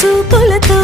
చూపులతో